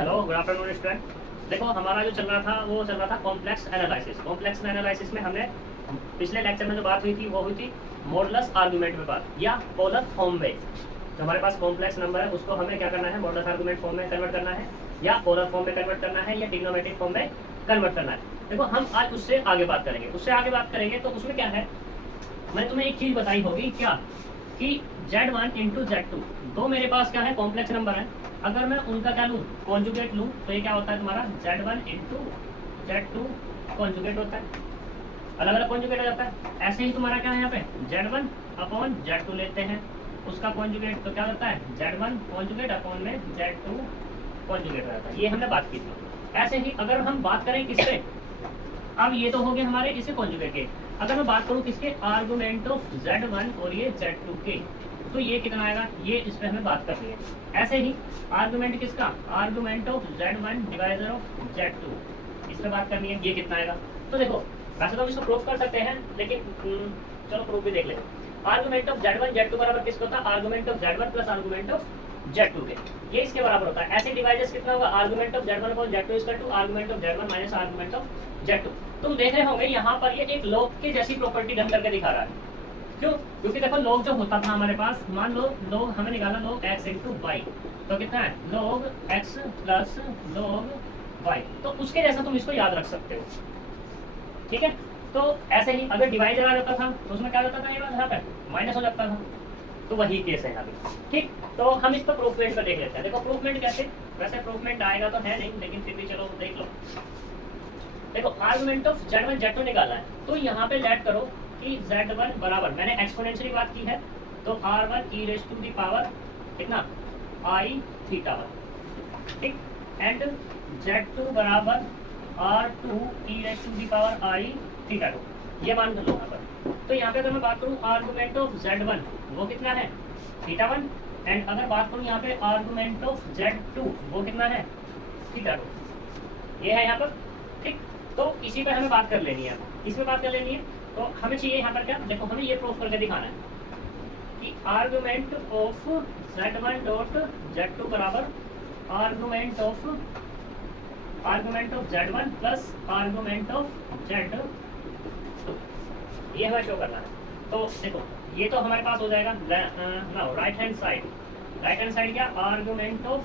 Hello, good afternoon student. देखो हमारा जो चल रहा था वो चल रहा था कॉम्प्लेक्स एनालिसिस। कॉम्प्लेक्स एनालिसिस में हमने पिछले लेक्चर में जो बात हुई थी वो हुई थी मॉडुलस आर्गुमेंट में बात, या पोलर फॉर्म में। जो हमारे पास कॉम्प्लेक्स नंबर है उसको हमें क्या करना है, मॉडुलस आर्गुमेंट फॉर्म में कन्वर्ट करना है, या पोलर फॉर्म में कन्वर्ट करना है, या ट्रिग्नोमेट्रिक फॉर्म में कन्वर्ट करना है। देखो हम आज उससे आगे बात करेंगे। तो उसमें क्या है, मैंने तुम्हें एक चीज बताई होगी क्या, कि Z1 इंटू Z2 दो मेरे पास क्या है, कॉम्प्लेक्स नंबर है। अगर मैं उनका क्या लूँ, कॉन्जुगेट लूँ, तो ये क्या होता है तुम्हारा Z1 इंटू Z2 कॉन्जुगेट होता है, अलग अलग कॉन्जुगेट हो जाता है। ऐसे ही तुम्हारा क्या है, यहाँ पे Z1 अपॉन Z2 लेते हैं, उसका कॉन्जुगेट तो क्या होता है Z1 कॉन्जुगेट अपॉन में Z2 कॉन्जुगेट हो जाता है। ये हमने बात की थी। ऐसे ही अगर हम बात करें किससे, अब ये तो हो गए हमारे इसे कॉन्जुगेट के। अगर मैं बात करूँ किसके, आर्गुमेंट ऑफ Z1 और ये Z2 के, तो ये कितना आएगा, ये इस पे हमें बात करनी है। ऐसे ही आर्गुमेंट किसका, argument of Z1 divisor of Z2, इस पे बात करनी है, ये कितना आएगा। तो देखो वैसे तो हम इसको प्रूफ कर सकते हैं, लेकिन चलो प्रूफ भी देख लें। आर्गुमेंट ऑफ Z1 Z2 बराबर किसका होता है, argument of Z1 plus argument of Z2 के, ये इसके बराबर होता है। ऐसे डिवाइजर्स कितना होगा, argument of Z1 upon Z2 is equal to argument of Z1 minus argument of Z2। तुम देख रहे होंगे यहाँ पर ये एक लॉग की जैसी प्रॉपर्टी ढंग करके दिखा रहा है। क्यों, क्योंकि देखो लॉग जो होता था हमारे पास, मान लो लॉग हमें निकाला लॉग x इंटू वाई, तो कितना है log x plus log y, तो उसके जैसा तुम इसको याद रख सकते हो। ठीक है, तो ऐसे ही अगर डिवाइडर आ जाता था तो उसमें क्या होता था, ये बात यहाँ पे माइनस हो जाता था, तो वही केस है यहाँ पे। ठीक, तो हम इस पर प्रूफमेंट पर देख लेते हैं। देखो प्रूफमेंट कैसे, वैसे प्रूफमेंट आएगा तो है नहीं, लेकिन फिर भी चलो देख लो। देखो आर्गुमेंट ऑफ Z1 Z2 निकाला है, तो यहाँ पे लेट करो कि Z1 बराबर, मैंने एक्सपोनेंशियली बात की है, तो R1 e raise to the power कितना I थीटा 1, ठीक, एंड Z2 बराबर R2 e raise to the power I theta 2, ये मान लो यहाँ पर। तो यहाँ पे अगर मैं बात करूँ आर्गुमेंट ऑफ Z1 वो कितना है थीटा 1, एंड अगर बात करूँ यहाँ पे आर्गुमेंट ऑफ Z2 वो कितना है थीटा 2, ये है यहाँ पर। ठीक, तो इसी पर हमें बात कर लेनी है, इसमें बात कर लेनी है। तो हमें चाहिए यहाँ पर क्या, देखो हमें ये प्रूफ करके दिखाना है कि argument of Z1 dot Z2 बराबर argument of Z1 plus argument of Z2, ये हमें शो करना है। तो देखो ये तो हमारे पास हो जाएगा नाउ राइट हैंड साइड क्या, argument of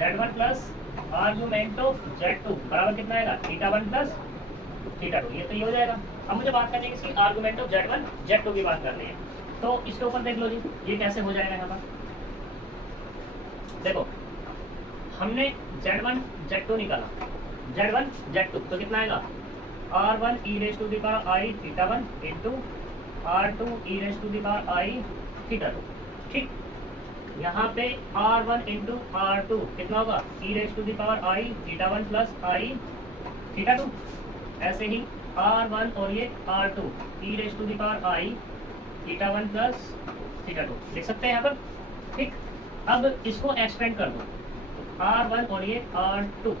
Z1 plus argument of Z2 बराबर कितना आएगा थीटा 1 प्लस थीटा 2, ये तो ये हो जाएगा। अब मुझे बात करनी है इसकी आर्गुमेंट ऑफ Z1 Z2 की बात करनी है, तो इसके ऊपर देख लो जी ये कैसे हो जाएगा। यहाँ पर देखो हमने Z1 Z2 निकाला, Z1 Z2 तो कितना आएगा R1 e raise to the power I theta 1 into R2 e raise to the power I theta 2। ठीक, यहाँ पे R1 इंटू R2 कितना होगा e raise to the power I theta 1 plus I theta 2। ऐसे ही R1 और ये R2 e raise to the power I theta 1 plus theta 2 लिख सकते हैं यहाँ पर। ठीक, अब इसको एक्सपेंड कर दो, R1 और ये R2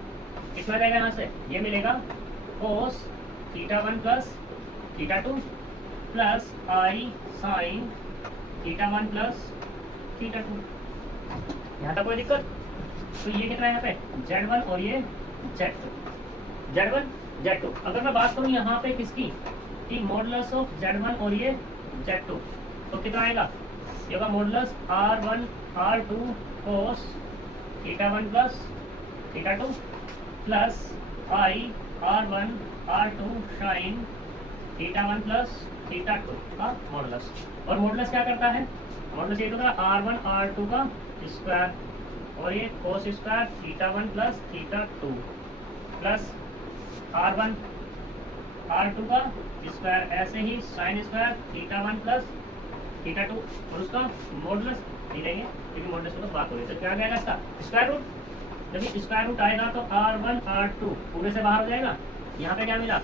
कितना जाएगा यहाँ से, ये मिलेगा cos theta 1 plus theta 2 plus I sine theta 1 plus theta 2। यहाँ तक कोई दिक्कत, तो ये कितना है यहाँ पे Z1 और ये Z1 Z2। अगर मैं बात करूँ यहाँ पे किसकी, कि मॉडुलस ऑफ Z1 और ये Z2, तो कितना आएगा, ये होगा modulus R1 R2 cos theta 1 plus theta 2 plus I R1 R2 sign theta 1 plus theta 2 का मॉडुलस। और मॉडुलस क्या करता है, मॉडुलस ये होगा R1 R2 का स्क्वायर और ये cos square theta 1 plus theta 2 plus R1 R2 का स्क्वायर, ऐसे ही sine square theta 1 plus theta 2, और उसका मॉडुलस नहीं लेंगे क्योंकि मॉडुलस तो बात हो रही है। तो क्या आएगा इसका स्क्वायर रूट, जब स्क्वायर रूट आएगा तो R1 R2 पूरे से बाहर हो जाएगा। यहाँ पे क्या मिला,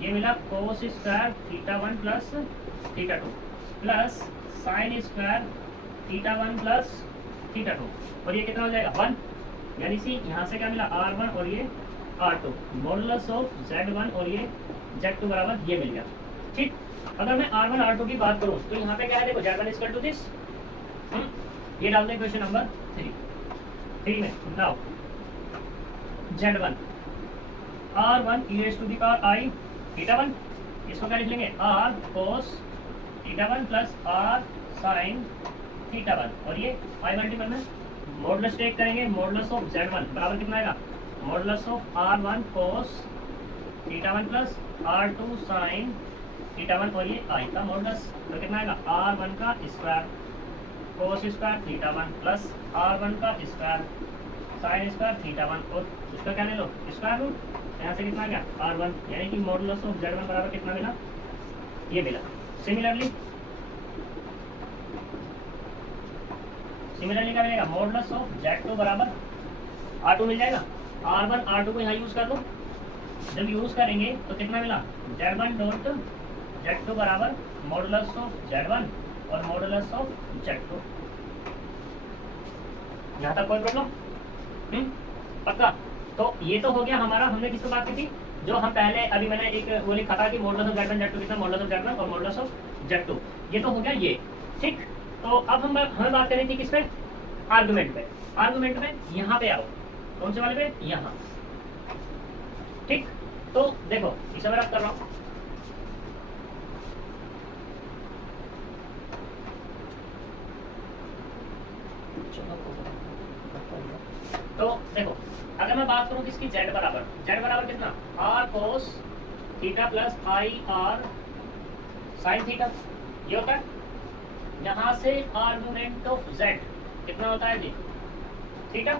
ये मिला कोस square theta 1 plus theta 2 plus sine square theta 1 plus theta 2, और ये कितना हो जाएगा 1, यानी सी यहाँ से क्या मिला R1 और ये R2, मॉडुलस ऑफ Z1 और ये Z2 बराबर ये मिल गया। ठीक, अगर मैं R1 R2 की बात करूँ तो यहाँ पे क्या है, देखो Z1 इक्वल टू दिस, ये डाल दें क्वेश्चन नंबर 3 में। Now Z1 R1 e raised to the power I theta 1, इसको क्या लिख लेंगे R cos theta 1 plus R sin theta 1, और ये I मल्टीपल में मॉडुलस टेक करेंगे, मॉडुलस ऑफ Z1 बराबर कितना आएगा, modulus of R1 cos theta 1 plus R2 sin theta 1, और ये I का मॉडुलस, तो कितना आएगा R1 का square cos square theta 1 plus R1 का स्क्वायर sin स्क्वायर थीटा 1, और इसका क्या ले लो स्क्वायर रूट, यहाँ से कितना आ गया R1, यानी कि मॉडुलस ऑफ Z1 बराबर कितना मिला, ये मिला। सिमिलरली क्या मिलेगा, मॉडुलस ऑफ Z2 बराबर R2 मिल जाएगा, R1 R2 को यहाँ यूज कर लो, जब यूज करेंगे तो कितना मिला Z1 डॉट Z2 बराबर मॉडुलस ऑफ Z1 और मॉडुलस ऑफ Z2। यहाँ तक कोई प्रॉब्लम पक्का। तो ये तो हो गया हमारा, हमने किस पे बात की थी, जो हम पहले अभी मैंने एक वो लिखा था कि मॉडुलस ऑफ Z1 Z2 कितना, मॉडुलस ऑफ Z1 और मॉडुलस ऑफ Z2, ये तो हो गया ये, ठीक। तो अब हमें बात करनी थी किस पे, आर्गुमेंट पे। आर्गुमेंट में यहाँ पे आओ, कौन से वाले पे, यहाँ, ठीक। तो देखो इसे मैं रब कर रहा हूँ, तो देखो अगर मैं बात करूं किसकी, z बराबर कितना r cos theta plus i r sin theta, ये होता है। यहाँ से आर्गुमेंट ऑफ z कितना होता है जी, थीटा।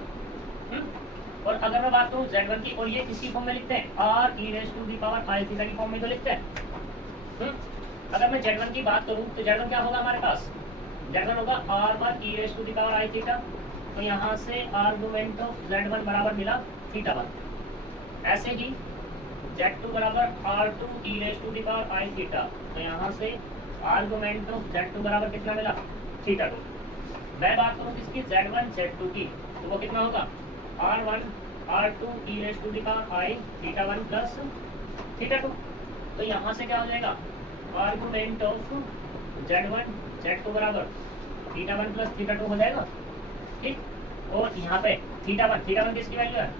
और अगर मैं बात करूं z1 की, और ये किसकी फॉर्म में लिखते हैं, r e raised to the power i theta की फॉर्म में तो लिखते हैं। अगर मैं z1 की बात करूं तो z1 क्या होगा हमारे पास, z1 होगा r1 e raised to the power i theta, तो यहाँ से आर्गुमेंट ऑफ Z1 बराबर मिला थीटा 1। ऐसे ही Z2 बराबर R2 e raised to the power I theta, तो यहाँ से आर्गुमेंट ऑफ Z2 बराबर कितना मिला, थीटा 2। मैं बात करूँ किसकी, Z1 Z2 की, तो वो कितना होगा R1 R2 e raised to the power I theta 1 plus theta 2, तो यहाँ से क्या हो जाएगा आर्गुमेंट ऑफ Z1 Z2 बराबर थीटा 1 प्लस थीटा 2 हो जाएगा, ठीक। और यहाँ पे थीटा 1 किसकी वैल्यू है,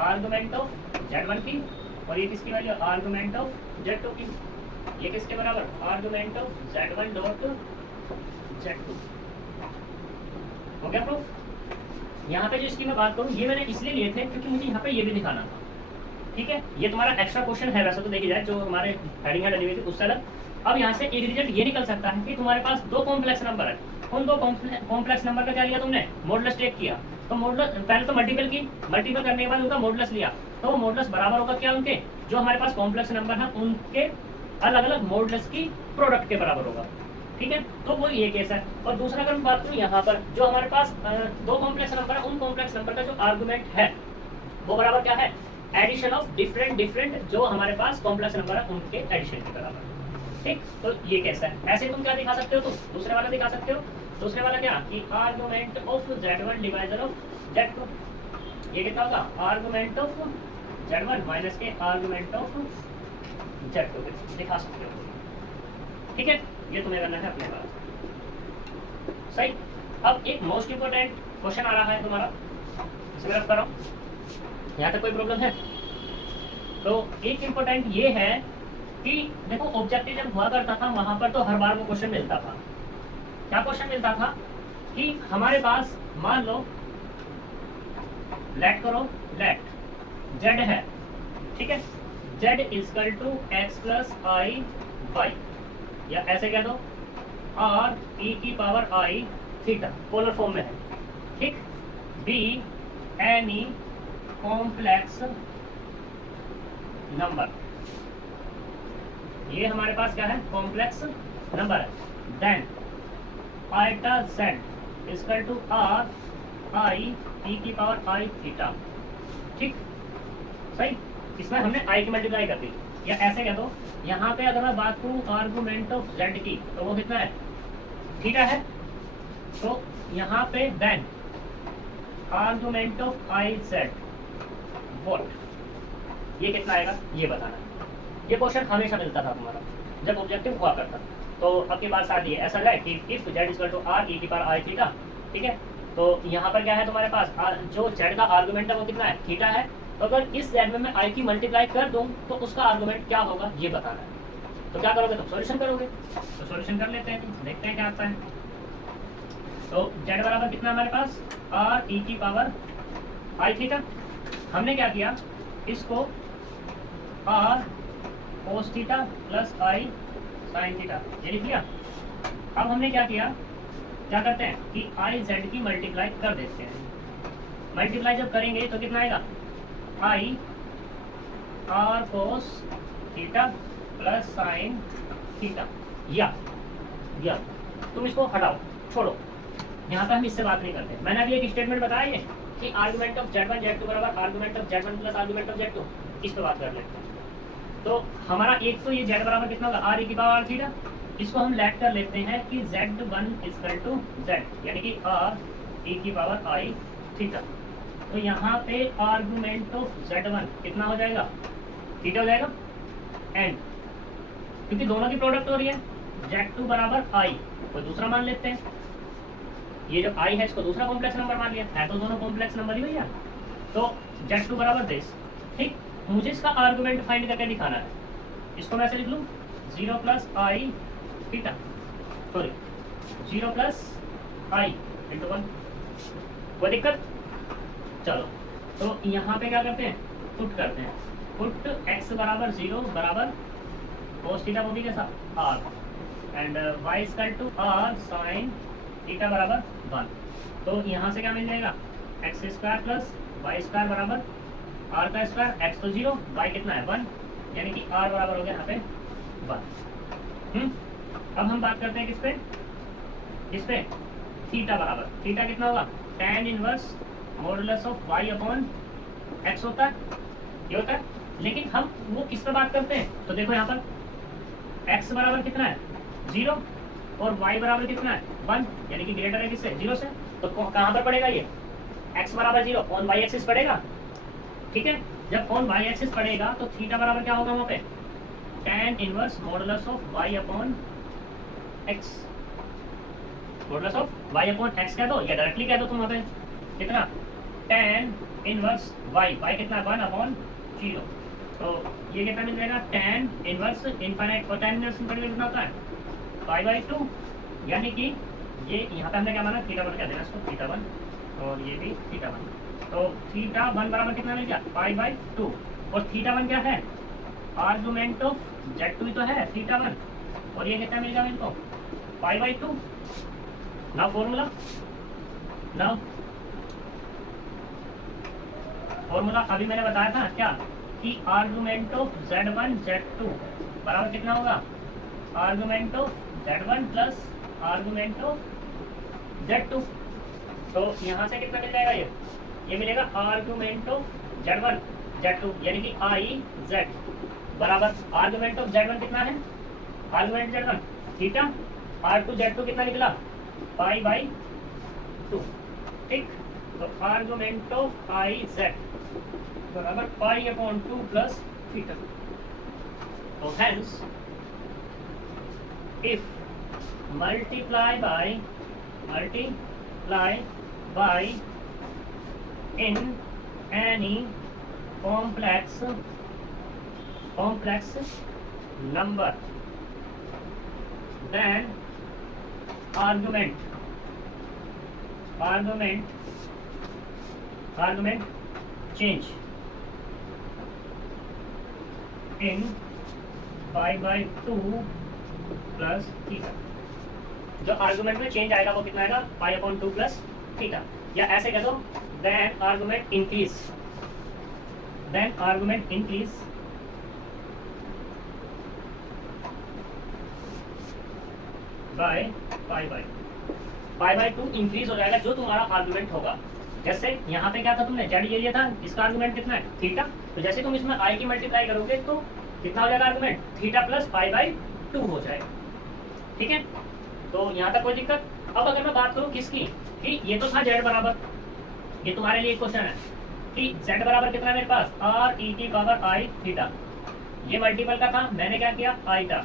आर्गुमेंट ऑफ Z1 की, और ये किसकी वैल्यू है, आर्गुमेंट ऑफ Z2 की, ये किसके बराबर, argument of Z1 dot Z2। हो गया प्रूफ। यहाँ पे जो इसकी मैं बात करूँ, ये मैंने इसलिए लिए थे क्योंकि मुझे यहाँ पे ये भी दिखाना था, ठीक है। ये तुम्हारा एक्स्ट्रा क्वेश्चन है वैसे तो देखी जाए, जो हमारे हेडिंग है डली हुई थी उससे अलग। अब यहाँ से एक रिजल्ट ये निकल सकता है कि तुम्हारे पास दो कॉम्प्लेक्स नंबर है, उन दो कॉम्प्लेक्स नंबर का क्या लिया तुमने, मॉडुलस टेक किया। तो मॉडुलस पहले तो मल्टीपल करने के बाद उनका मॉडुलस लिया, तो वो मॉडुलस बराबर होगा क्या, उनके जो हमारे पास कॉम्प्लेक्स नंबर है उनके अलग अलग मॉडुलस की प्रोडक्ट के बराबर होगा, ठीक है। तो वो ये केस है। और दूसरा अगर मैं बात करूँ यहाँ पर जो हमारे पास दो कॉम्प्लेक्स नंबर है, उन कॉम्प्लेक्स नंबर का जो आर्गुमेंट है वो बराबर क्या है, एडिशन ऑफ डिफरेंट जो हमारे पास कॉम्प्लेक्स नंबर है उनके एडिशन के बराबर, ठीक। तो ये कैसा है, ऐसे तुम क्या दिखा सकते हो, तुम दूसरे वाला दिखा सकते हो। दूसरे वाला क्या कि argument of Z1 divisor of Z2, ये कितना होगा, आर्गुमेंट ऑफ Z1 माइनस के आर्गुमेंट ऑफ Z2 दिखा सकते हो, ठीक है। ये तुम्हें करना है अपने पास, सही। अब एक मोस्ट इंपोर्टेंट क्वेश्चन आ रहा है तुम्हारा, इसे मैं रख कर रहा हूँ, यहाँ तक कोई प्रॉब्लम है। तो एक इंपोर्टेंट ये है कि देखो ऑब्जेक्टिव जब हुआ करता था वहां पर तो हर बार वो क्वेश्चन मिलता था। क्या क्वेश्चन मिलता था कि हमारे पास मान लो लेट z है, ठीक है, z equal to x plus i y, या ऐसे कह दो r e की power i theta, polar form में है, ठीक। b एनी कॉम्प्लेक्स नंबर, ये हमारे पास क्या है, कॉम्प्लेक्स नंबर है। Then iota z equal to r i e की पावर i थीटा, ठीक, सही। इसमें हमने i की मल्टीप्लाई कर दी, या ऐसे कह दो यहाँ पे अगर मैं बात करूँ आर्गुमेंट ऑफ z की, तो वो कितना है, थीटा है। तो यहाँ पे then argument of i z what, ये कितना आएगा ये बताना। ये क्वेश्चन हमेशा मिलता था तुम्हारा जब ऑब्जेक्टिव हुआ करता। तो अब की बात साथ ये ऐसा है कि if z equal to r e की पावर i थीटा, ठीक है। तो यहाँ पर क्या है तुम्हारे पास, जो z का आर्गुमेंट है वो कितना है, थीटा है, तो अगर इस जेड में मैं आई की मल्टीप्लाई कर दूं तो उसका आर्गुमेंट क्या होगा ये बताना है। तो क्या करोगे, तो सॉल्यूशन करोगे। तो सॉल्यूशन कर लेते हैं, देखते हैं क्या आता है। तो जेड बराबर कितना हमारे पास, आर ई की पावर आई थीटा। हमने क्या किया, इसको r cos theta plus i sine theta ये लिख लिया। अब हमने क्या किया, क्या करते हैं कि आई जेड की मल्टीप्लाई कर देते हैं। मल्टीप्लाई जब करेंगे तो कितना आएगा, I R cos theta plus sine theta. या तुम इसको हटाओ, छोड़ो, यहाँ पे हम इससे बात नहीं करते। मैंने अभी एक स्टेटमेंट बताया है कि आर्गुमेंट ऑफ Z1 Z2 बराबर argument of Z1 plus argument of Z2, इस पे बात कर लेते हैं। तो हमारा एक तो ये Z बराबर कितना होगा, आर ई की पावर थीटा। इसको हम लेट कर लेते हैं कि Z1 इक्वल टू Z, यानी कि आर ई की पावर आई थीटा। तो यहाँ पे आर्गुमेंट ऑफ Z1 कितना हो जाएगा, थीटा हो जाएगा। एंड क्योंकि दोनों की प्रोडक्ट हो रही है, Z2 बराबर आई, कोई दूसरा मान लेते हैं। ये जो आई है इसको दूसरा कॉम्प्लेक्स नंबर मान लिया है, तो दोनों कॉम्प्लेक्स नंबर ही भैया। तो Z2 बराबर दिस, ठीक। मुझे इसका आर्गुमेंट फाइंड करके दिखाना है। इसको मैं ऐसे लिख लूँ, 0 प्लस आई थीटा, सॉरी 0 प्लस आई इंटू 1, कोई दिक्कत। चलो तो यहाँ पे क्या करते हैं, पुट करते हैं। पुट x बराबर 0 बराबर कोस थीटा, वो भी कैसा r, and y equal to r sine theta बराबर 1। तो यहाँ से क्या मिल जाएगा, x square plus y square बराबर आर का स्क्वायर। एक्स तो 0, वाई कितना है 1, यानी कि आर बराबर हो गया यहाँ पे 1। अब हम बात करते हैं किस पे, थीटा बराबर, थीटा कितना होगा, tan inverse modulus of y upon x होता है, ये होता है। लेकिन हम वो किस पे बात करते हैं, तो देखो यहाँ पर x बराबर कितना है 0 और y बराबर कितना है 1, यानी कि ग्रेटर है किससे, 0 से। तो कहाँ पर पड़ेगा ये, x बराबर 0 ऑन y एक्सिस पड़ेगा, ठीक है। जब ऑन y एक्सिस पड़ेगा तो थीटा बराबर क्या होगा वहाँ पे, tan inverse modulus of y upon x, modulus of y upon x कह दो या डायरेक्टली कह दो तुम वहाँ पे, कितना tan इनवर्स y कितना 1 अपॉन 0। तो ये कितना मिल जाएगा, tan इनवर्स इनफाइनाइट, और tan इनवर्स कितना होता है π/2, यानी कि ये यहाँ पे हमने क्या माना, थीटा 1 क्या देना इसको, थीटा 1 और ये भी थीटा 1। तो थीटा 1 बराबर कितना मिल गया, π/2। और थीटा 1 क्या है, आर्गुमेंट ऑफ Z2 तो है थीटा 1, और ये कितना मिल गया इनको, π/2। नाउ फॉर्मूला, अभी मैंने बताया था क्या कि आर्गुमेंट ऑफ Z1 Z2 बराबर कितना होगा, argument of Z1 plus argument of Z2। तो यहाँ से कितना मिल जाएगा, ये मिलेगा आर्गुमेंट ऑफ Z1 Z2, यानी कि आई Z बराबर आर्गुमेंट ऑफ Z1 कितना है, argument Z1 theta, R2 Z2 कितना निकला π/2, ठीक। तो आर्गुमेंट ऑफ आई Z बराबर π/2 प्लस थीटा। तो hence if multiply by in any complex number, then argument change in π/2 plus theta. जो आर्गुमेंट में चेंज आएगा वो कितना आएगा, π/2 प्लस थीटा। या ऐसे कह दो, then argument increase by π/2 increase हो जाएगा जो तुम्हारा आर्गुमेंट होगा। जैसे यहाँ पे क्या था, तुमने जेड ये लिया था, इसका आर्गुमेंट कितना है थीटा। तो जैसे तुम इसमें आई की मल्टीप्लाई करोगे तो कितना हो जाएगा आर्गुमेंट, थीटा प्लस π/2 हो जाएगा, ठीक है। तो यहाँ तक कोई दिक्कत। अब अगर मैं बात करूँ किसकी, कि ये तो था जेड बराबर, ये तुम्हारे लिए क्वेश्चन है कि जेड बराबर कितना है मेरे पास, आर ई की पावर आई थीटा। ये मल्टीपल का था, मैंने क्या किया आई था,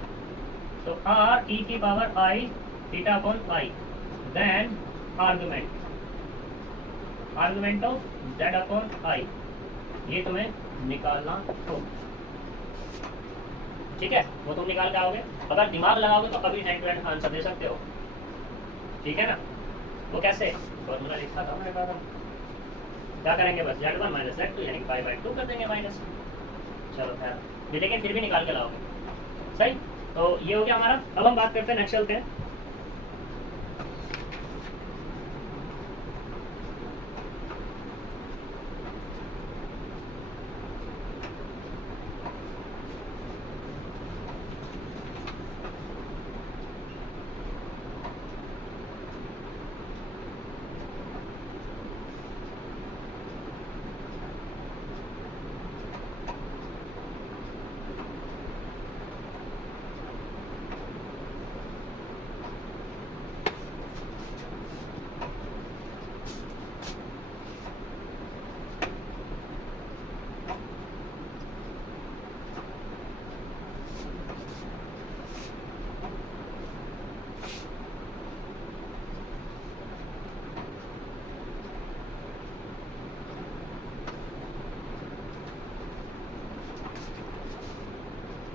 तो आर ई की power i theta upon i, then argument of z upon i, ये तुम्हें निकालना होगा, ठीक है। वो तुम निकाल के आओगे, अगर दिमाग लगाओगे तो कभी एंड टू एंड आंसर दे सकते हो, ठीक है ना। वो कैसे, फॉर्मूला लिखा था मैंने कहा, क्या करेंगे बस Z1 माइनस Z2 यानी 5/2 कर देंगे माइनस। चलो खैर, लेकिन फिर भी निकाल के लाओगे, सही। तो ये हो गया हमारा। अब हम बात करते हैं, नेक्स्ट चलते हैं।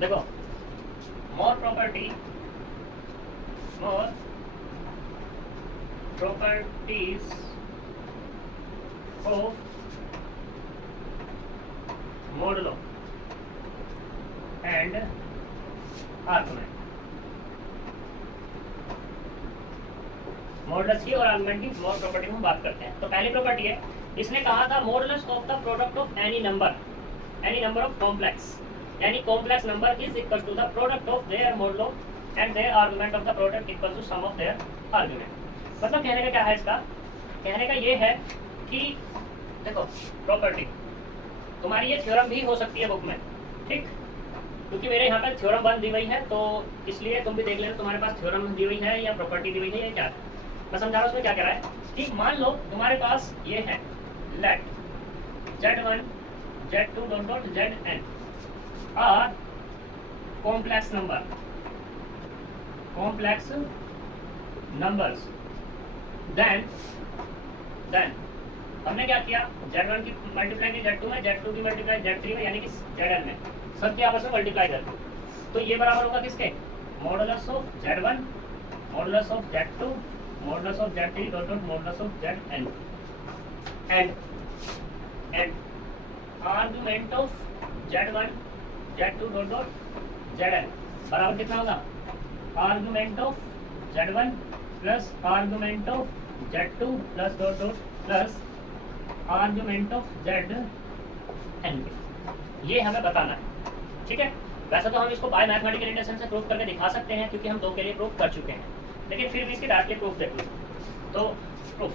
देखो, more properties of modulo and argument। Modulus की और आर्गुमेंट की मोर प्रॉपर्टी में बात करते हैं। तो पहली प्रॉपर्टी है, इसने कहा था modulus of the product of any number of complex, यानी complex number is equal to the product of their modulo and their argument of the product equal to sum of their argument. मतलब कहने का क्या है, इसका कहने का ये है कि देखो प्रॉपर्टी तुम्हारी ये थ्योरम भी हो सकती है बुक में, ठीक, क्योंकि मेरे यहाँ पर थ्योरम 1 दी हुई है, तो इसलिए तुम भी देख लेना तुम्हारे पास थ्योरम दी हुई है या प्रॉपर्टी दी हुई है या क्या। मैं समझा रहा हूँ उसमें क्या कह रहा है। ठीक, मान लो तुम्हारे पास ये है, let Z1 Z2 dot dot Zn are complex numbers, then हमने क्या किया, Z1 की मल्टीप्लाई की Z2 में, Z2 की मल्टीप्लाई Z3 में, यानी कि Zn में, सबके आपस में मल्टीप्लाई करके, तो ये बराबर होगा किसके, modulus of Z1 modulus of Z2 modulus of Z3 dot dot modulus of Zn and argument of Z1 Z2 dot dot Zn बराबर कितना होगा, argument of Z1 plus argument of Z2 plus dot dot plus argument of Zn। ये हमें बताना है, ठीक है। वैसे तो हम इसको बाय मैथमेटिकल इंडक्शन से प्रूफ करके दिखा सकते हैं, क्योंकि हम 2 के लिए प्रूफ कर चुके हैं, लेकिन फिर भी इसकी डायरेक्टली प्रूफ देख लो। तो प्रूफ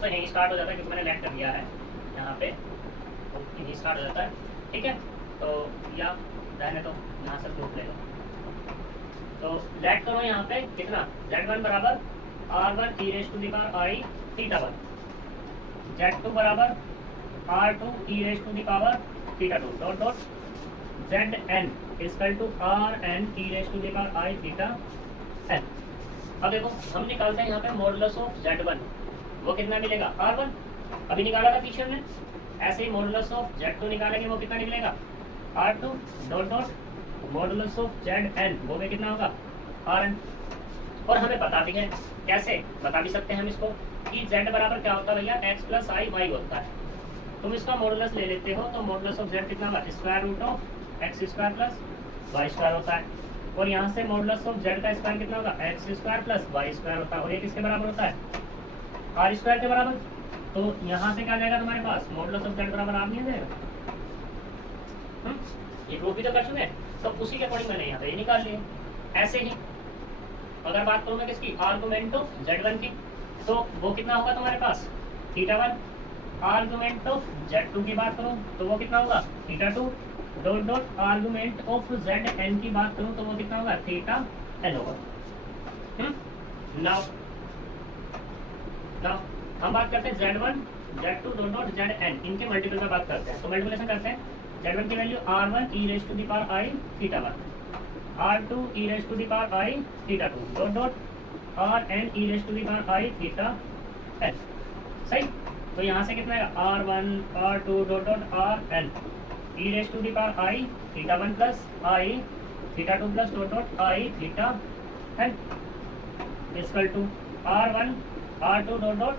तो यहीं स्टार्ट हो जाता है, क्योंकि मैंने लेट कर दिया है यहाँ पे, यहीं स्टार्ट हो जाता है, ठीक है। तो या रहने तो यहाँ से प्रूफ ले लो। तो लेट करो यहाँ पे कितना, Z1 बराबर R1 e raised to the power I theta 1, Z2 बराबर R2 e raised to the power theta 2 dot dot Zn equal to Rn e raised to the power I theta n। अब देखो हम निकालते हैं यहाँ पे modulus of Z1, वो कितना मिलेगा, R1 अभी निकाला था पीछे हमने, ऐसे ही मॉडुलस ऑफ Z2 निकालेंगे, वो कितना निकलेगा, R2 dot dot modulus of Zn, वो भी कितना होगा, Rn। और हमें पता भी है, कैसे बता भी सकते हैं हम इसको, कि Z बराबर क्या होता है भैया, x प्लस आई वाई होता है। तुम इसका मॉडुलस ले लेते हो तो मॉडुलस ऑफ Z कितना होगा, square root of x square plus y square होता है, और यहाँ से मॉडुलस ऑफ Z का स्क्वायर कितना होगा, x square plus y square होता है, और ये किसके बराबर होता है, आर स्क्वायर के बराबर। तो यहाँ से क्या जाएगा तुम्हारे पास, मॉडुलस ऑफ Z बराबर आर नहीं जाएगा। ये प्रूफ भी तो कर चुके हैं, तो उसी के अकॉर्डिंग मैंने यहाँ पे ये निकाल लिए। ऐसे ही अगर बात करूँ मैं किसकी, आर्गुमेंट ऑफ Z1 की, तो वो कितना होगा तुम्हारे पास, थीटा 1। आर्गुमेंट ऑफ Z2 की बात करूँ तो वो कितना होगा, theta 2 dot dot argument of Zn की बात करूँ तो वो कितना होगा, थीटा n होगा। नाउ हम बात करते हैं Z1 Z2 dot dot Zn, इनके मल्टीपल का बात करते हैं। तो मल्टीप्लिकेशन करते हैं, Z1 की value R1 e raised to the power I theta 1, R2 e raised to the power I theta 2 dot dot Rn e raised to the power I theta n, सही। तो यहाँ से कितना है R1 R2 dot dot Rn e raise to the power I theta 1 plus I theta 2 plus dot dot I theta n equal to R1 R2 dot dot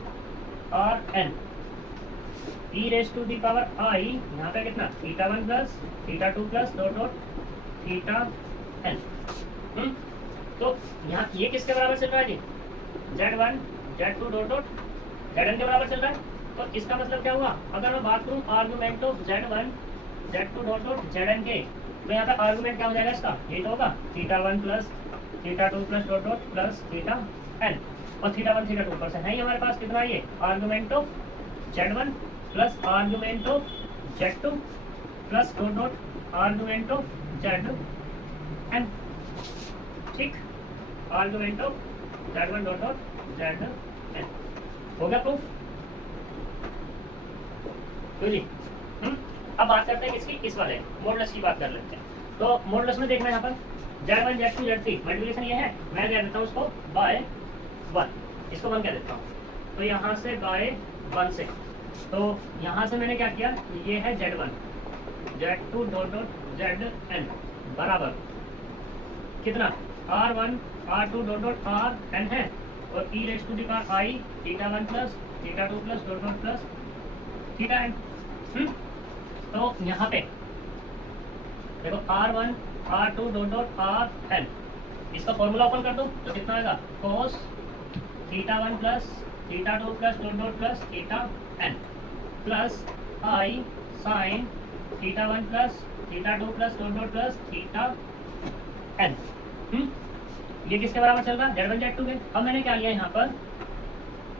Rn e raise to the power I यहाँ पे कितना theta 1 plus theta 2 plus dot dot theta n। तो यहाँ ये किसके बराबर चल रहा है जी Z1 Z2 dot dot Zn के बराबर चल रहा है। तो इसका मतलब क्या हुआ, अगर मैं बात करूँ argument of Z1 Z2 dot dot Zn के, तो यहाँ पे आर्गूमेंट क्या हो जाएगा इसका, ये तो होगा theta 1 plus theta 2 plus dot dot plus theta n, और थीटा 1 थीटा 2 परसेंट है ही हमारे पास कितना, ये argument of Z1 plus argument of Z2 plus dot dot argument of Zn, ठीक, argument of Z1 dot dot Zn हो गया proof. तो जी अब बात करते हैं किसकी, इस वाले मॉडुलस की बात कर लेते हैं। तो मॉडुलस में देखना है यहाँ पर Z1 Z2 Z3 मल्टीप्लिकेशन ये है, मैं कह देता हूँ उसको बाय 1, इसको 1 कह देता हूँ। तो यहाँ से बाय 1 से, तो यहाँ से मैंने क्या किया, ये है Z1 Z2 dot dot Zn बराबर कितना R1 R2 dot dot Rn है, और e raise to the power I theta 1 plus theta 2 plus dot dot plus theta n। तो यहाँ पे देखो R1 R2 dot dot Rn, इसका फॉर्मूला ओपन कर दो तो कितना आएगा cos theta 1 plus theta 2 plus dot dot plus theta n plus I sine theta 1 plus theta 2 plus dot dot plus theta n। ये किसके बराबर चल रहा है, Z1 Z2 के। अब मैंने क्या लिया यहाँ पर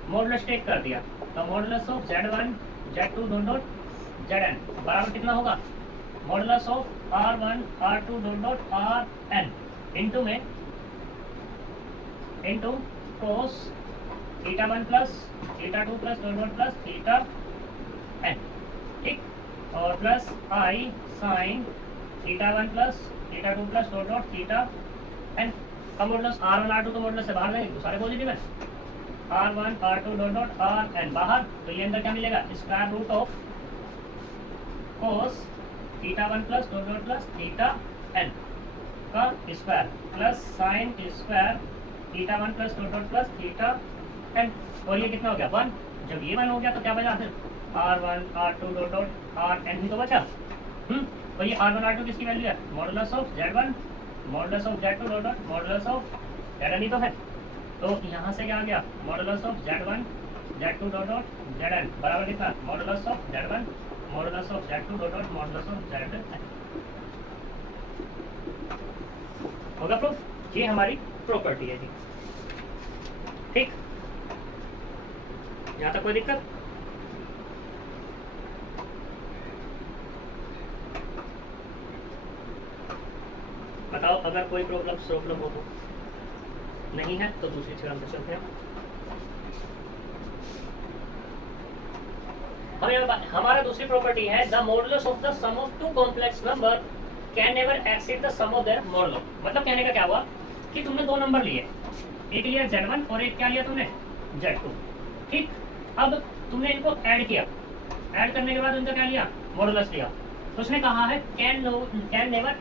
मॉडुलस टेक कर दिया, तो modulus of Z1 Z2 dot dot Zn बराबर कितना होगा, modulus of R1 R2 dot dot Rn into में into cos theta 1 plus theta 2 plus dot dot plus theta n, ठीक, और plus I sine theta 1 plus theta 2 plus dot dot theta n का modulus R1 R2 तो modulus से बाहर जाएंगे तो सारे पॉजिटिव है, R1 R2 dot dot Rn बाहर, तो ये अंदर क्या मिलेगा, square root of cos theta 1 plus dot dot plus theta n का square plus sine square theta 1 plus dot dot plus theta n, और ये कितना हो गया 1। जब ये 1 हो गया तो क्या बचा फिर R1 R2 dot dot Rn ही तो बचा। और ये R1 R2 किसकी वैल्यू है, modulus of Z1 modulus of Z2 dot dot modulus of Zn ही तो है। तो यहाँ से क्या आ गया, modulus of Z1 Z2 dot dot Zn बराबर कितना, modulus of Z1 modulus of Z2 dot dot modulus of Zn होगा प्रूफ। ये हमारी प्रॉपर्टी है जी, ठीक, यहाँ तक कोई दिक्कत। बताओ अगर कोई प्रॉब्लम हो तो, नहीं है तो दूसरी थ्योरम पे चलते हैं। हमारा दूसरी प्रॉपर्टी है the modulus of the sum of two complex number can never exceed the sum of their modulo. मतलब कहने का क्या हुआ कि तुमने दो नंबर लिए, एक लिया Z1 और एक क्या लिया तुमने Z2, ठीक। अब तुमने इनको ऐड किया, ऐड करने के बाद उनका क्या लिया, मॉडुलस लिया। तो उसने कहा है कैन नेवर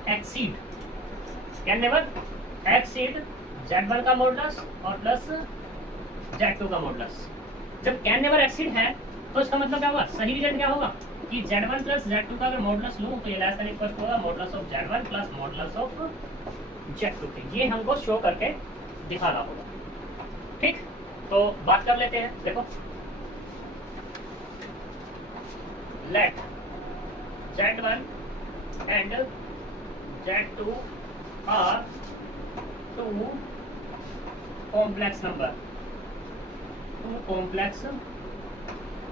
एक्सीड Z1 का मॉडुलस और प्लस Z2 का मॉडुलस। जब कैन नेवर एक्सीड है तो इसका मतलब क्या होगा, सही रिजल्ट क्या होगा कि Z1 प्लस Z2 का अगर मॉडुलस लूं तो ये लेस देन इक्वल होगा modulus of Z1 plus modulus of Z2 के। ये हमको शो करके दिखाना होगा, ठीक। तो बात कर लेते हैं, देखो let Z1 and Z2 are two complex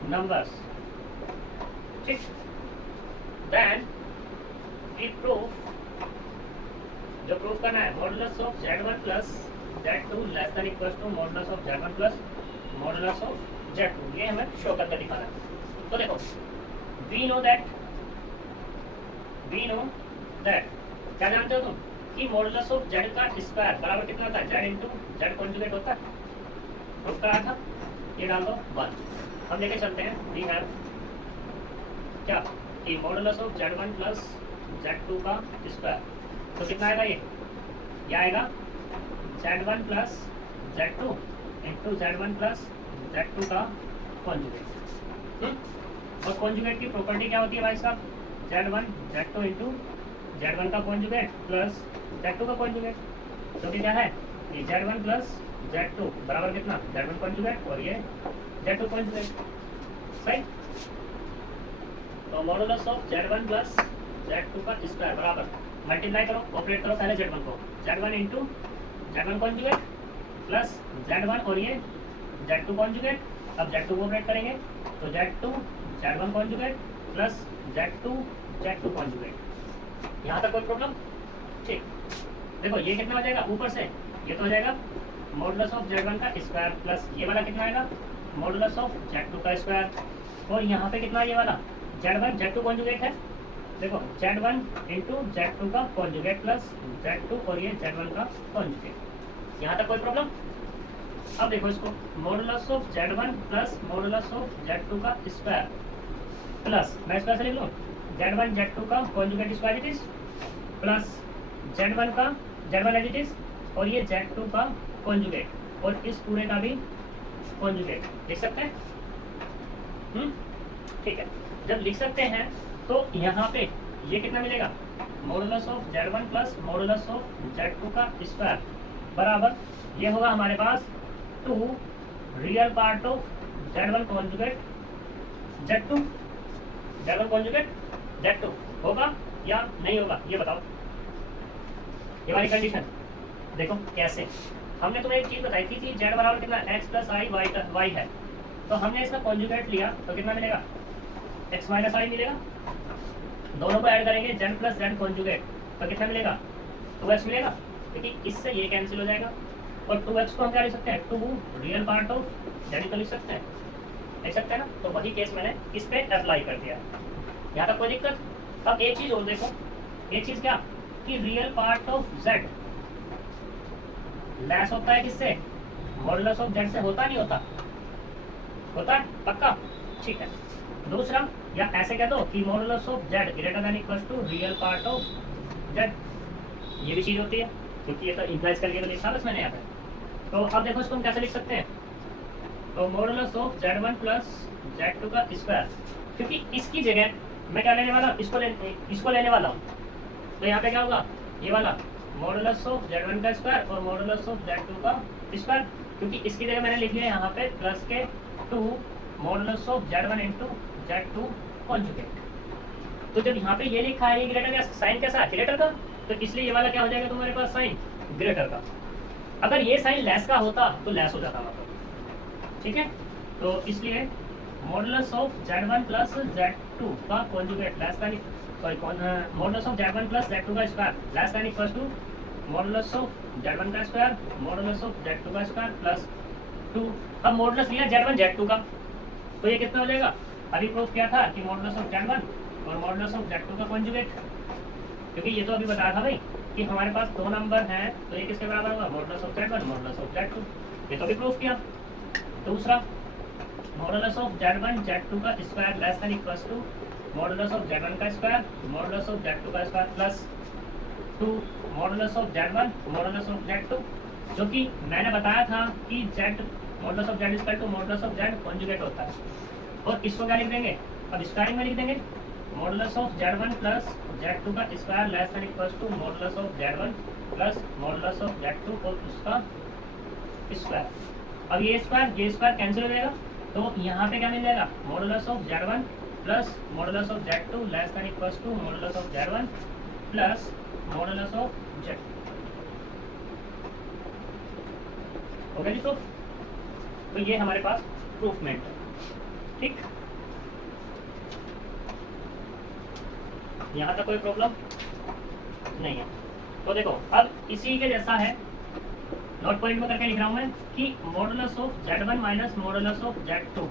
numbers, ठीक। Then we prove, जो प्रूफ करना है modulus of Z1 plus Z2 less than equal to modulus of Z1 plus modulus of Z2, ये हमें शो करके दिखाना है। तो देखो we know that क्या जानते हो तुम कि मॉडुलस ऑफ Z का स्क्वायर बराबर कितना होता है, Z इंटू Z कॉन्जुगेट होता है। प्रूफ करा था, ये डाल दो 1। हम लेके चलते हैं वी हैव क्या कि modulus of z1 plus z2 का स्क्वायर। तो कितना आएगा ये आएगा z1 plus z2 into z1 plus z2 का कॉन्जुगेट। और कॉन्जुगेट की प्रॉपर्टी क्या होती है भाई साहब, z1 z2 इंटू z1 का कॉन्जुगेट प्लस z2 का कॉन्जुगेट। तो क्या है ये z1 प्लस z2 बराबर कितना z1 कॉन्जुगेट और ये z2 कॉन्जुगेट, सही। तो modulus of z1 plus z2 का स्क्वायर बराबर मल्टीप्लाई करो, ऑपरेट करो पहले z1 को, z1 into z1 conjugate plus z1 और ये z2 कॉन्जुगेट। अब z2 को ऑपरेट करेंगे तो z2 z1 conjugate plus z2 conjugate. यहाँ तक कोई प्रॉब्लम? ठीक, देखो ये कितना हो जाएगा ऊपर से, ये तो हो जाएगा मॉडुलस ऑफ z1 का स्क्वायर प्लस ये वाला कितना आएगा मॉडुलस ऑफ z2 का स्क्वायर। और यहाँ पे कितना ये वाला z1 z2 कॉन्जुगेट है, देखो z1 इंटू z2 का कॉन्जुगेट प्लस z2 और ये z1 का कॉन्जुगेट। यहाँ तक कोई प्रॉब्लम? अब देखो इसको modulus of z1 plus modulus of z2 का स्क्वायर प्लस मैं इसका लिख लूँ z1 z2 का conjugate square it is plus z1 as it is और ये z2 का कॉन्जुगेट और इस पूरे का भी कॉन्जुगेट लिख सकते हैं। ठीक है, जब लिख सकते हैं तो यहाँ पे ये कितना मिलेगा modulus of z1 plus modulus of z2 का स्क्वायर बराबर ये होगा हमारे पास 2 real part of z1 conjugate z2 conjugate z2 होगा या नहीं होगा ये बताओ। ये वाली कंडीशन देखो कैसे, हमने तुम्हें एक चीज बताई थी कि z बराबर कितना x प्लस आई y है, तो हमने इसका कॉन्जुगेट लिया तो कितना मिलेगा x माइनस आई मिलेगा। दोनों को ऐड करेंगे z प्लस z कॉन्जुगेट तो कितना मिलेगा 2x मिलेगा, क्योंकि इससे ये कैंसिल हो जाएगा। और 2x को हम क्या लिख सकते हैं 2 रियल पार्ट ऑफ z तो लिख सकते हैं ना। तो वही केस मैंने इस पे अप्लाई कर दिया, यहाँ तक कोई दिक्कत? अब एक चीज और देखो, एक चीज क्या कि real part of z less होता है किससे मॉडुलस ऑफ z से, होता नहीं होता? होता है पक्का, ठीक है। दूसरा या ऐसे कह दो कि modulus of z greater than equal to real part of z, ये भी चीज होती है क्योंकि ये तो इंप्लाइज करके तो लिखा बस मैंने यहाँ पे। तो अब देखो इसको हम कैसे लिख सकते हैं, तो modulus of z1 plus z2 का स्क्वायर, क्योंकि इसकी जगह मैं क्या लेने वाला हूँ इसको लेने वाला हूँ। तो यहाँ पे क्या होगा ये वाला मॉडुलस ऑफ z1 का स्क्वायर और मॉडुलस ऑफ z2 का स्क्वायर, क्योंकि इसकी जगह मैंने लिख लिया यहाँ पे प्लस के 2 modulus of z1 into z2 conjugate. तो जब यहाँ पे ये लिखा है ये ग्रेटर का साइन कैसा है ग्रेटर का, तो इसलिए ये वाला क्या हो जाएगा तुम्हारे पास साइन ग्रेटर का। अगर ये साइन लेस का होता तो लेस हो जाता मतलब, ठीक है। तो इसलिए modulus of z1 plus z2 का conjugate less than modulus of z1 plus z2 का square less than equal to modulus of z1 का स्क्वायर मॉडुलस ऑफ z2 का स्क्वायर प्लस 2। अब मॉडुलस लिया z1 z2 का तो ये कितना हो जाएगा, अभी प्रूफ किया था कि मॉडुलस ऑफ z1 और मॉडुलस ऑफ z2 का कॉन्जुगेट, क्योंकि ये तो अभी बताया था भाई कि हमारे पास दो नंबर हैं तो ये किसके बराबर होगा modulus of z1 modulus of z2, ये तो भी प्रूफ किया। दूसरा मॉडुलस ऑफ z1 z2 का square less than equal to modulus of z1 का स्क्वायर मॉडुलस ऑफ z2 का square plus 2 modulus of z1 modulus of z2, जो कि मैंने बताया था कि z modulus of z equal to modulus of z conjugate होता है। और इसको क्या लिख देंगे, अब स्क्वायरिंग में लिख देंगे modulus of z1 plus z2 का square less than equal to modulus of z1 plus modulus of z2 और उसका स्क्वायर। अब ये स्क्वायर कैंसिल हो जाएगा तो यहाँ पे क्या मिल जाएगा modulus of z1 plus modulus of z2 less than equal to modulus of z1 plus modulus of z। हो गया जी प्रूफ? तो ये हमारे पास प्रूफमेंट है, ठीक। यहाँ तक कोई प्रॉब्लम नहीं है। तो देखो अब इसी के जैसा है, नोट पॉइंट में करके लिख रहा हूँ मैं कि modulus of z1 minus modulus of z2,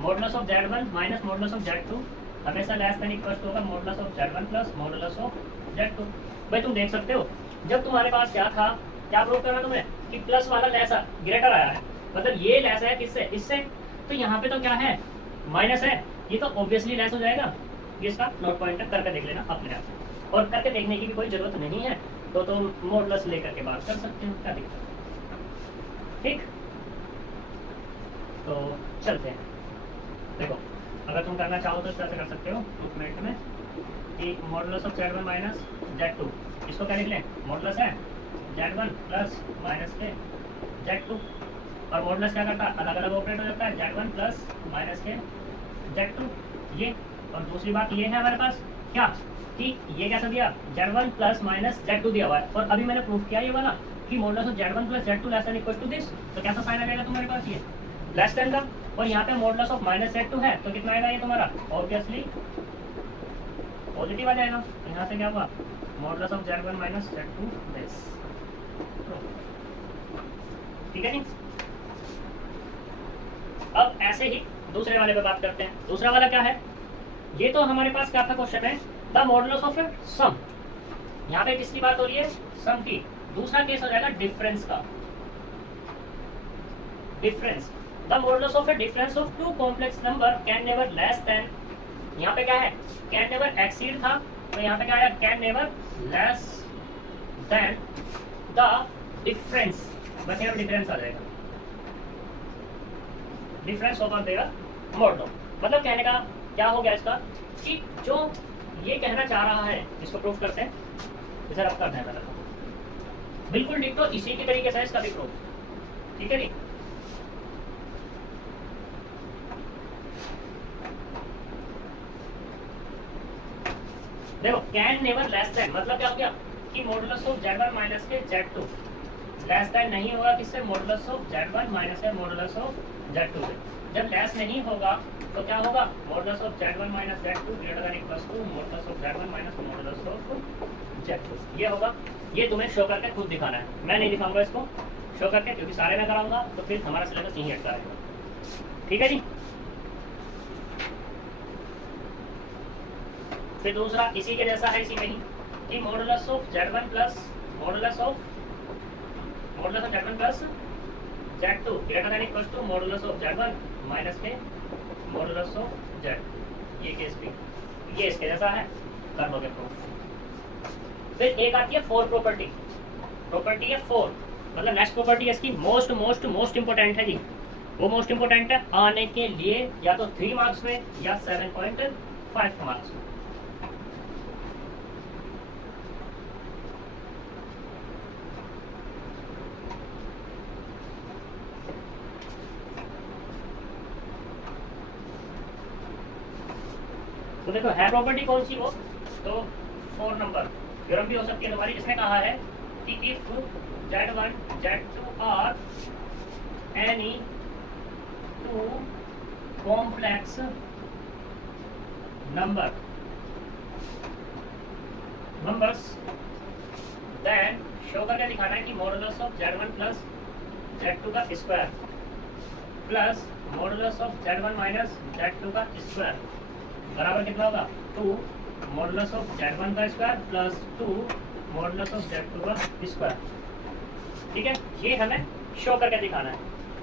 modulus of z1 minus modulus of z2 हमेशा लेस देन इक्वल टू होगा modulus of z1 plus modulus of z2। भाई तुम देख सकते हो जब तुम्हारे पास क्या था, क्या प्रूव करना तुम्हें कि प्लस वाला लेस ग्रेटर आया है, मतलब ये लेस है किससे, इससे। तो यहाँ पे तो क्या है, माइनस है, ये तो ऑब्वियसली लेस हो जाएगा। ये इसका नोट पॉइंट करके देख लेना अपने आप, और करके देखने की भी कोई जरूरत नहीं है, तो तुम मॉडुलस लेकर के बात कर सकते हो, क्या दिक्कत है। ठीक, तो चलते हैं। देखो अगर तुम करना चाहो तो इस तरह से कर सकते हो डॉक्यूमेंट में कि modulus of Z1 minus Z2, इसको क्या लिख लें, मॉडुलस है Z1 प्लस माइनस के Z2, और मॉडुलस क्या करता है, अलग अलग ऑपरेट हो जाता है, Z1 प्लस माइनस के Z2 ये। और दूसरी बात ये है हमारे पास क्या, कि ये कैसा दिया, Z1 प्लस माइनस Z2 दिया हुआ है, और अभी मैंने प्रूफ किया ये वाला कि modulus of Z1 plus Z2 less than equal to this, तो कैसा साइन आ जाएगा तुम्हारे पास, ये लेस देन का, और यहाँ पे मॉडुलस ऑफ माइनस Z2 है, तो कितना आएगा ये तुम्हारा, ऑब्वियसली पॉजिटिव आ जाएगा। तो यहाँ से क्या हुआ, modulus of Z1 minus Z2 this, ठीक है नहीं। अब ऐसे ही दूसरे वाले पे बात करते हैं। दूसरा वाला क्या है, ये तो हमारे पास क्या था क्वेश्चन है, द मॉडुलस ऑफ सम, यहाँ पे किसकी बात हो रही है, सम की। दूसरा केस हो जाएगा डिफरेंस का, difference, the modulus of a difference of two complex number can never less than, यहाँ पे क्या है, कैन नेवर एक्सीड था, तो यहाँ पे क्या आया, can never less then the difference, बस यहाँ डिफरेंस आ जाएगा, डिफरेंस ओवर देयर मॉडुलो। मतलब कहने का क्या हो गया इसका, कि जो ये कहना चाह रहा है, इसको प्रूफ करते हैं, इसे रफ करते हैं पहले तो। बिल्कुल डिक्टो इसी के तरीके से इसका भी प्रूफ, ठीक है जी। देखो कैन नेवर लेस देन मतलब क्या हो गया, कि मॉडुलस ऑफ Z1 माइनस के Z2 लेस देन नहीं होगा किससे, मॉडुलस ऑफ Z1 माइनस के मॉडुलस ऑफ Z2 से। जब लेस नहीं होगा तो क्या होगा, modulus of Z1 minus Z2 greater than equals to modulus of Z1 minus modulus of Z2। ये होगा, ये तुम्हें शो करके खुद दिखाना है, मैं नहीं दिखाऊंगा इसको शो करके, क्योंकि सारे मैं कराऊंगा तो फिर हमारा सिलेबस यहीं अटका रहेगा, ठीक है जी। फिर दूसरा इसी के जैसा है, इसी में ही, कि modulus of Z1 plus modulus of Z1 plus Z2 greater than equals to modulus of Z1 minus के मॉडुलस ऑफ Z। ये केस भी, ये इसके जैसा है, कर लोगे प्रूफ। फिर एक आती है फोर प्रॉपर्टी, प्रॉपर्टी है फोर, मतलब नेक्स्ट प्रॉपर्टी है इसकी मोस्ट मोस्ट मोस्ट इंपोर्टेंट है जी। वो मोस्ट इंपोर्टेंट है आने के लिए या तो 3 मार्क्स में या 7.5 मार्क्स में। तो देखो है प्रॉपर्टी कौन सी वो, तो 4 नंबर थ्योरम भी हो सकती है तुम्हारी, जिसमें कहा है कि if Z1 Z2 are any two complex numbers then show करके दिखाना है कि modulus of Z1 plus Z2 का square plus modulus of Z1 minus Z2 का स्क्वायर बराबर कितना होगा, 2 मॉडुलस ऑफ Z1 का square plus 2 modulus of Z2 का स्क्वायर, ठीक है। ये हमें शो करके दिखाना है।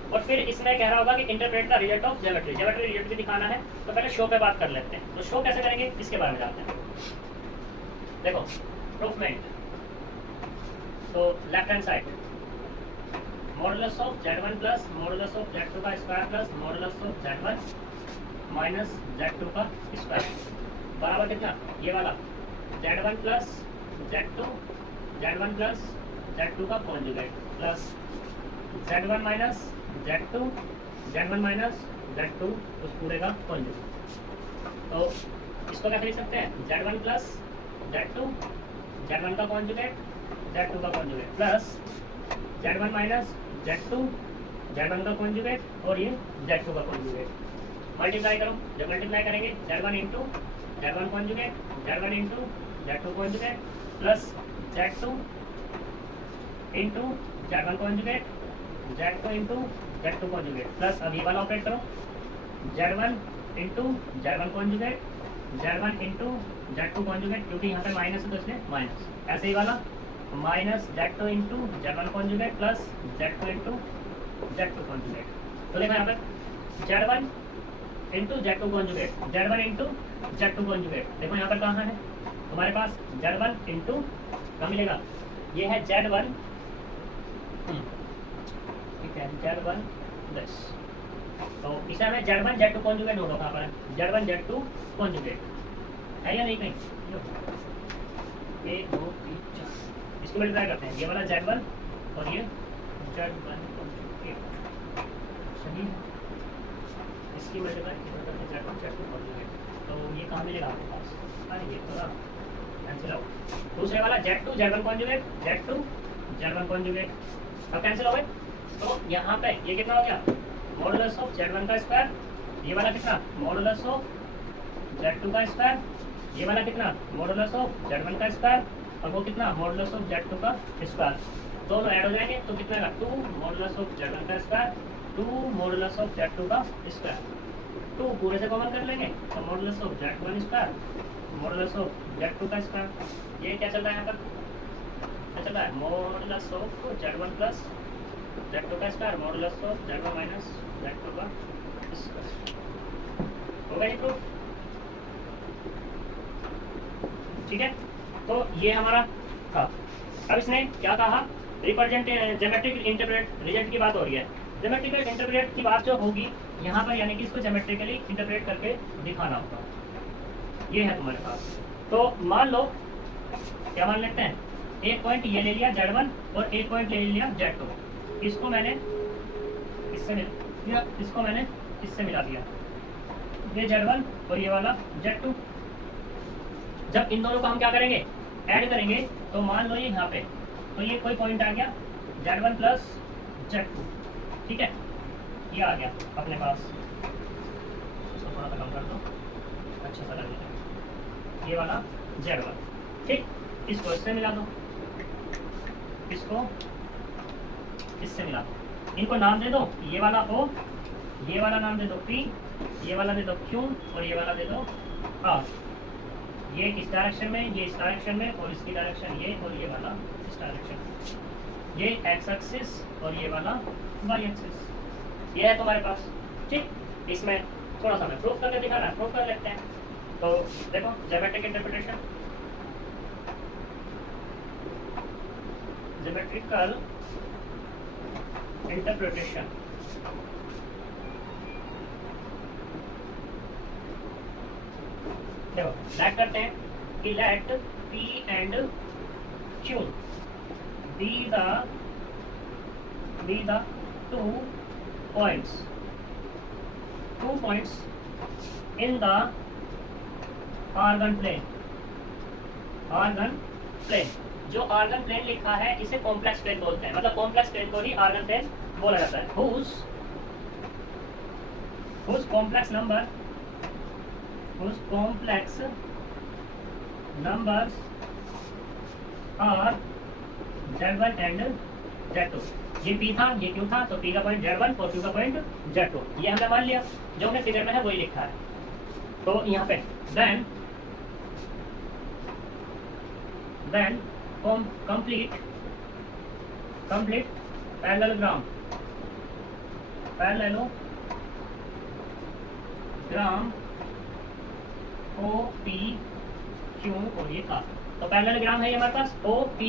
और फिर इसमें कह रहा होगा कि interpret the result of geometry, geometry result भी दिखाना है। तो पहले शो पे बात कर लेते हैं, तो शो कैसे करेंगे इसके बारे में जानते हैं। देखो प्रूफमेंट, तो left hand side modulus of Z1 plus modulus of Z2 का square plus modulus of Z1 minus Z2 का स्क्वायर बराबर कितना, ये वाला Z1 plus Z1 plus Z2 का conjugate plus Z1 minus Z1 minus Z2 उस पूरे का कॉन्जुगेट। तो इसको क्या लिख सकते हैं, Z1 प्लस Z2 Z1 का कॉन्जुगेट Z2 का conjugate plus Z1 minus Z2 Z1 का कॉन्जुगेट और ये Z2 का कॉन्जुगेट। मल्टीप्लाई करो, जब मल्टीप्लाई करेंगे Z1 into Z1 conjugate Z1 into Z2 conjugate plus Z2 into Z1 conjugate Z2 into Z2 conjugate plus अब ये वाला ऑपरेट करो Z1 into Z1 conjugate Z1 into Z2 conjugate, क्योंकि यहाँ पे माइनस है तो इसलिए माइनस, ऐसे ही वाला minus Z2 into Z1 conjugate plus Z2 into Z2 conjugate. तो देखो यहाँ पे Z1 into Z2 conjugate, Z1 into Z2 conjugate. देखो यहाँ पर कहाँ है तुम्हारे पास Z1 इंटू क्या मिलेगा, ये है Z1, ठीक है Z1 10, तो इसे हमें Z1 Z2 कॉन्जुगेट ढूंढो, कहाँ पर है Z1 Z2 कॉन्जुगेट है या नहीं कहीं, 1 2 3 4, इसको मल्टीप्लाई करते हैं, ये वाला Z1 और ये Z1 कॉन्जुगेट, सही है, इसकी मल्टीप्लाई करते हैं Z1 Z2 कॉन्जुगेट, तो ये कहाँ मिलेगा आपके पास, अरे ये थोड़ा कैंसिल आउट, दूसरे वाला Z2 Z1 conjugate, Z2 Z1 conjugate, अब कैंसिल हो गए, तो यहाँ पे ये कितना हो गया मॉडुलस ऑफ Z1 का स्क्वायर, ये वाला कितना मॉडुलस ऑफ Z2 का स्क्वायर, ये वाला कितना मॉडुलस ऑफ Z1 का स्क्वायर, और वो कितना मॉडुलस ऑफ Z2 का स्क्वायर, दोनों ऐड हो जाएंगे तो कितना का 2 मॉडुलस ऑफ Z1 का स्क्वायर, 2 मॉडुलस ऑफ Z2 का स्क्वायर, 2 पूरे से कॉमन कर लेंगे तो modulus of Z1 square, modulus of Z2 का स्क्वायर, ये क्या चल रहा है यहाँ पर, क्या चल रहा है modulus of Z1 plus Z2 का square, modulus of Z1 minus Z2 का स्क्वायर, हो गया ये प्रूफ, ठीक है। तो ये हमारा था। अब इसने क्या कहा, रिप्रेजेंट ज्योमेट्रिकल इंटरप्रेट रिजल्ट की बात हो रही है, ज्योमेट्रिकल इंटरप्रेट की बात जो होगी यहाँ पर, यानी कि इसको ज्योमेट्रिकली इंटरप्रेट करके दिखाना होगा, ये है तुम्हारे पास। तो मान लो क्या मान लेते हैं, एक पॉइंट ये ले लिया Z1 और एक पॉइंट ले लिया Z2, इसको मैंने इससे मिला, इसको मैंने इससे मिला दिया, ये Z1 और ये वाला Z2। जब इन दोनों को हम क्या करेंगे ऐड करेंगे, तो मान लो ये यहाँ पे, तो ये कोई पॉइंट आ गया Z1 प्लस Z2, ठीक है, ये आ गया अपने पास, इसको थोड़ा सा कम कर दो, अच्छा सा लगेगा, ये वाला Z1, ठीक, इसको इससे मिला दो, इसको इससे मिला दो, इनको नाम दे दो, ये वाला O, ये वाला नाम दे दो P, ये वाला दे दो Q और ये वाला दे दो R, ये इस डायरेक्शन में, ये इस डायरेक्शन में, और इसकी डायरेक्शन ये, और ये वाला इस डायरेक्शन, ये एक्स एक्सिस और ये वाला वाई एक्सिस, ये है तुम्हारे पास, ठीक। इसमें थोड़ा सा मैं प्रूफ करके दिखा रहा है, प्रूफ कर लेते हैं। तो देखो ज्योमेट्रिक इंटरप्रिटेशन, ज्योमेट्रिकल इंटरप्रिटेशन, देखो लेट करते हैं कि let P and Q be the 2 points in the organ plane, जो ऑर्गन प्लेन लिखा है इसे कॉम्प्लेक्स प्लेन बोलते हैं, मतलब कॉम्प्लेक्स प्लेन को ही ऑर्गन प्लेन बोला जाता है, whose complex numbers are Z1 and Z2, ये P था, ये Q था, तो P का पॉइंट Z1 और Q का पॉइंट Z2, ये हमने मान लिया, जो हमने फिगर में है वही लिखा है। तो यहाँ पे then complete parallelogram OP Q और ये R, तो पैरेललोग्राम है ये हमारे पास OP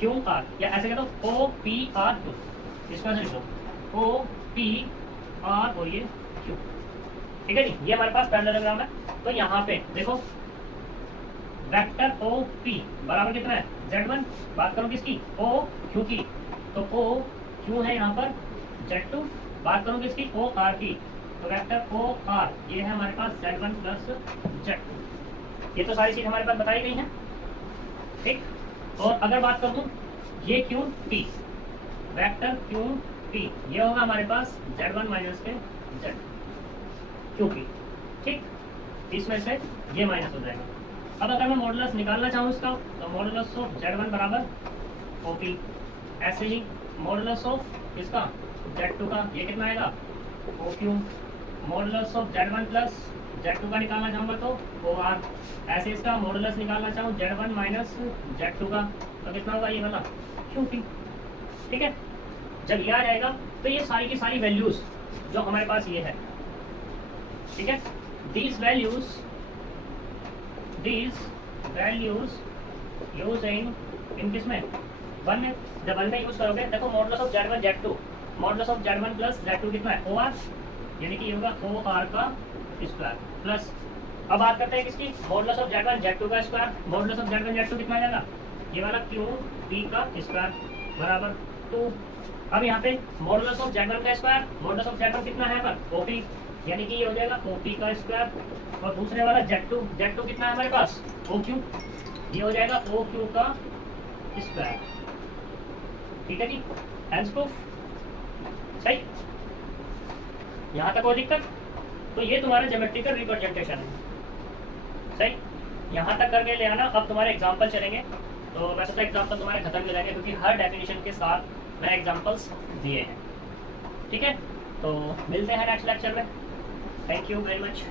Q R, या ऐसे कह दो OP R Q, इसको ऐसे लिख दो OP R और ये Q, ठीक है जी, ये हमारे पास पैरेललोग्राम है। तो यहाँ पे देखो वेक्टर OP बराबर कितना है Z1, बात करो किसकी OQ की, तो OQ है यहाँ पर Z2, बात करो किसकी OR की, तो वेक्टर OR ये है हमारे पास Z1 प्लस Z2, ये तो सारी चीज हमारे पास बताई गई है, ठीक। और अगर बात कर दूं ये QP, वेक्टर QP ये होगा हमारे पास Z1 माइनस के Z2 QP, ठीक, इसमें से ये माइनस हो जाएगा। अब अगर मैं मॉडुलस निकालना चाहूँ इसका, तो मॉडुलस ऑफ Z1 बराबर OP, ऐसे ही मॉडुलस ऑफ इसका Z2 का ये कितना आएगा OQ, modulus of Z1 plus Z2 का निकालना चाहूँगा तो OR, ऐसे इसका मॉडुलस निकालना चाहूँ Z1 माइनस Z2 का, तो कितना होगा ये वाला QP, ठीक है। जब ये आ जाएगा तो ये सारी की सारी वैल्यूज जो हमारे पास ये है ठीक है, these values यूजिंग इन किसमें, वन में, जब वन में यूज करोगे देखो modulus of Z1 Z2, modulus of Z1 plus Z2 कितना है OR, यानी कि ये होगा OR का स्क्वायर प्लस, अब बात करते हैं किसकी, मॉडुलस ऑफ Z1 Z2 का square, modulus of Z1 Z2 कितना आ जाएगा, ये वाला QP का स्क्वायर बराबर 2। अब यहाँ पे मॉडुलस ऑफ Z1 का स्क्वायर, मॉडुलस ऑफ Z1 कितना है पर OP, यानी कि ये हो जाएगा OP का स्क्वायर, और दूसरे वाला Z2 कितना है हमारे पास OQ, ये हो जाएगा OQ का स्क्वायर। ठीक है जी, हेंस प्रूफ सही, यहाँ तक कोई दिक्कत, तो ये तुम्हारा ज्योमेट्रिकल रिप्रेजेंटेशन है सही, यहाँ तक करके ले आना। अब तुम्हारे एग्जाम्पल चलेंगे, तो वैसे तो एग्जाम्पल तुम्हारे खत्म हो जाएंगे क्योंकि हर डेफिनेशन के साथ मैंने एग्जाम्पल्स दिए हैं। ठीक है, तो मिलते हैं नेक्स्ट लेक्चर में, थैंक यू वेरी मच।